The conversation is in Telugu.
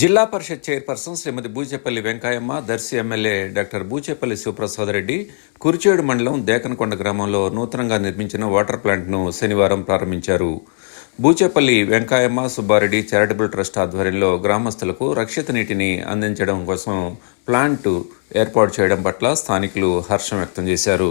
Zilla parishad chairperson Srimati Buchepalli Venkayamma Darsi MLA doctor Buchepalli Sivaprasad Reddy Kurichedu మండలం దేకనకొండ గ్రామంలో నూతనంగా నిర్మించిన వాటర్ ప్లాంట్ను శనివారం ప్రారంభించారు. బూచేపల్లి వెంకాయమ్మ సుబ్బారెడ్డి చారిటబుల్ ట్రస్ట్ ఆధ్వర్యంలో గ్రామస్తులకు రక్షిత నీటిని అందించడం కోసం ప్లాంట్ ఏర్పాటు చేయడం పట్ల స్థానికులు హర్షం వ్యక్తం చేశారు.